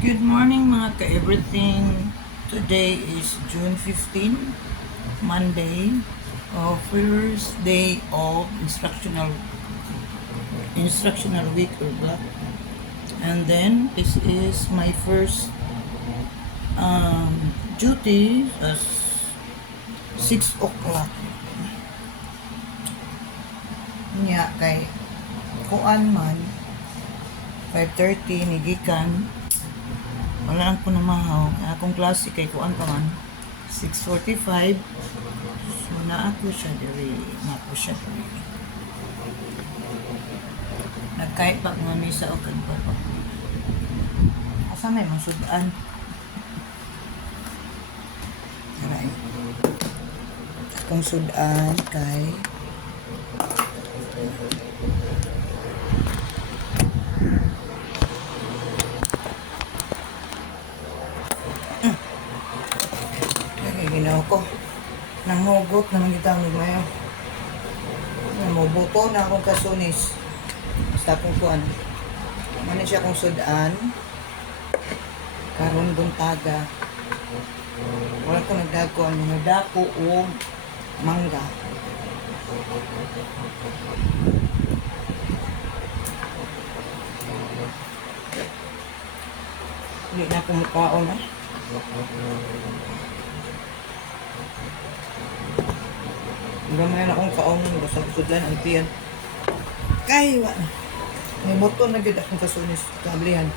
Good morning mga ka-everything. Today is June 15, Monday, first day of instructional week or block. And then this is my first duty as 6 o'clock. Nya kay kuan man 5:30 nigikan wala lang ko namahaw. Akong klase kay kuan pa man 6:45. So naa ko siya diri, nagkait pa nga misa o kagpa pa. Asa may masudan? Aray. Akong sudan kay ginawa ko. Namugot na magitang mayo. Namubuto na akong kasunis. Basta akong kuan. Ano siya akong sudan. Karon buntaga. Wala ko nagdako. Nagdako o mangga. Hindi na ako mukhaon eh. Gamay na akong kaong basta sudlan ang tiyan. Kay wa. May moto na gid akong kasunis kablihan.